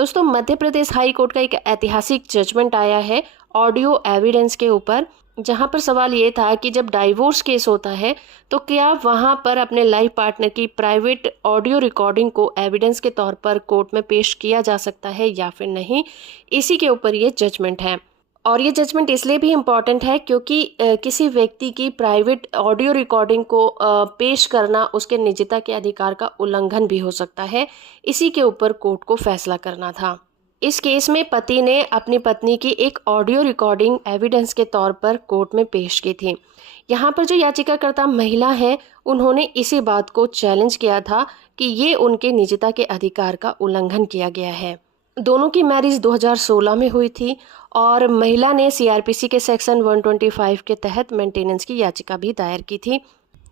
दोस्तों, Madhya Pradesh high court का एक ऐतिहासिक जजमेंट आया है ऑडियो एविडेंस के ऊपर, जहां पर सवाल ये था कि जब डाइवोर्स केस होता है तो क्या वहां पर अपने लाइफ पार्टनर की प्राइवेट ऑडियो रिकॉर्डिंग को एविडेंस के तौर पर कोर्ट में पेश किया जा सकता है या फिर नहीं। इसी के ऊपर ये जजमेंट है। और ये जजमेंट इसलिए भी इम्पॉर्टेंट है क्योंकि किसी व्यक्ति की प्राइवेट ऑडियो रिकॉर्डिंग को पेश करना उसके निजता के अधिकार का उल्लंघन भी हो सकता है। इसी के ऊपर कोर्ट को फैसला करना था। इस केस में पति ने अपनी पत्नी की एक ऑडियो रिकॉर्डिंग एविडेंस के तौर पर कोर्ट में पेश की थी। यहाँ पर जो याचिकाकर्ता महिला है, उन्होंने इसी बात को चैलेंज किया था कि ये उनके निजता के अधिकार का उल्लंघन किया गया है। दोनों की मैरिज 2016 में हुई थी और महिला ने सीआरपीसी के सेक्शन 125 के तहत मेंटेनेंस की याचिका भी दायर की थी,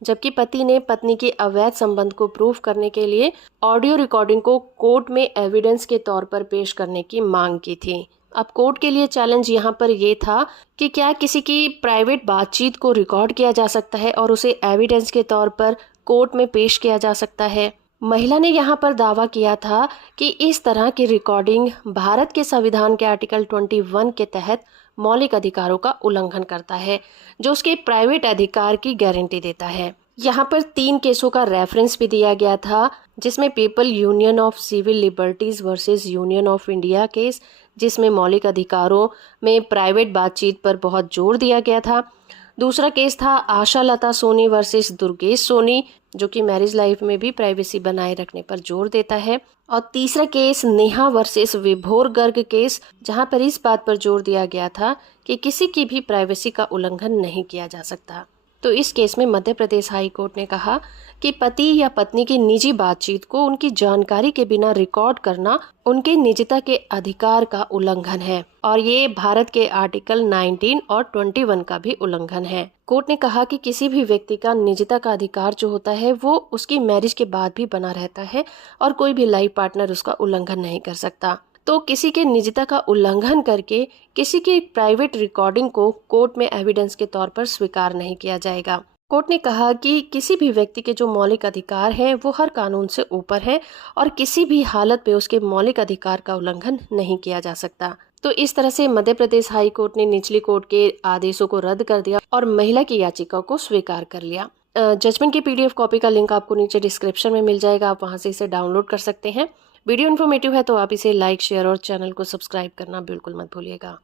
जबकि पति ने पत्नी के अवैध संबंध को प्रूफ करने के लिए ऑडियो रिकॉर्डिंग को कोर्ट में एविडेंस के तौर पर पेश करने की मांग की थी। अब कोर्ट के लिए चैलेंज यहाँ पर ये था कि क्या किसी की प्राइवेट बातचीत को रिकॉर्ड किया जा सकता है और उसे एविडेंस के तौर पर कोर्ट में पेश किया जा सकता है। महिला ने यहाँ पर दावा किया था कि इस तरह की रिकॉर्डिंग भारत के संविधान के आर्टिकल 21 के तहत मौलिक अधिकारों का उल्लंघन करता है, जो उसके प्राइवेट अधिकार की गारंटी देता है। यहाँ पर 3 केसों का रेफरेंस भी दिया गया था, जिसमें people union of civil liberties versus union of India case, जिसमें मौलिक अधिकारों में प्राइवेट बातचीत पर बहुत जोर दिया गया था। दूसरा केस था आशा लता सोनी वर्सेस दुर्गेश सोनी, जो कि मैरिज लाइफ में भी प्राइवेसी बनाए रखने पर जोर देता है। और तीसरा केस नेहा वर्सेस विभोर गर्ग केस, जहां पर इस बात पर जोर दिया गया था कि किसी की भी प्राइवेसी का उल्लंघन नहीं किया जा सकता। तो इस केस में मध्य प्रदेश हाई कोर्ट ने कहा कि पति या पत्नी की निजी बातचीत को उनकी जानकारी के बिना रिकॉर्ड करना उनके निजता के अधिकार का उल्लंघन है और ये भारत के आर्टिकल 19 और 21 का भी उल्लंघन है। कोर्ट ने कहा कि किसी भी व्यक्ति का निजता का अधिकार जो होता है वो उसकी मैरिज के बाद भी बना रहता है और कोई भी लाइफ पार्टनर उसका उल्लंघन नहीं कर सकता। तो किसी के निजता का उल्लंघन करके किसी की प्राइवेट रिकॉर्डिंग को कोर्ट में एविडेंस के तौर पर स्वीकार नहीं किया जाएगा। कोर्ट ने कहा कि किसी भी व्यक्ति के जो मौलिक अधिकार हैं वो हर कानून से ऊपर है और किसी भी हालत पे उसके मौलिक अधिकार का उल्लंघन नहीं किया जा सकता। तो इस तरह से मध्य प्रदेश हाई कोर्ट ने निचली कोर्ट के आदेशों को रद्द कर दिया और महिला की याचिका को स्वीकार कर लिया। जजमेंट की PDF कॉपी का लिंक आपको नीचे डिस्क्रिप्शन में मिल जाएगा, आप वहां से इसे डाउनलोड कर सकते हैं। वीडियो इन्फॉर्मेटिव है तो आप इसे लाइक, शेयर और चैनल को सब्सक्राइब करना बिल्कुल मत भूलिएगा।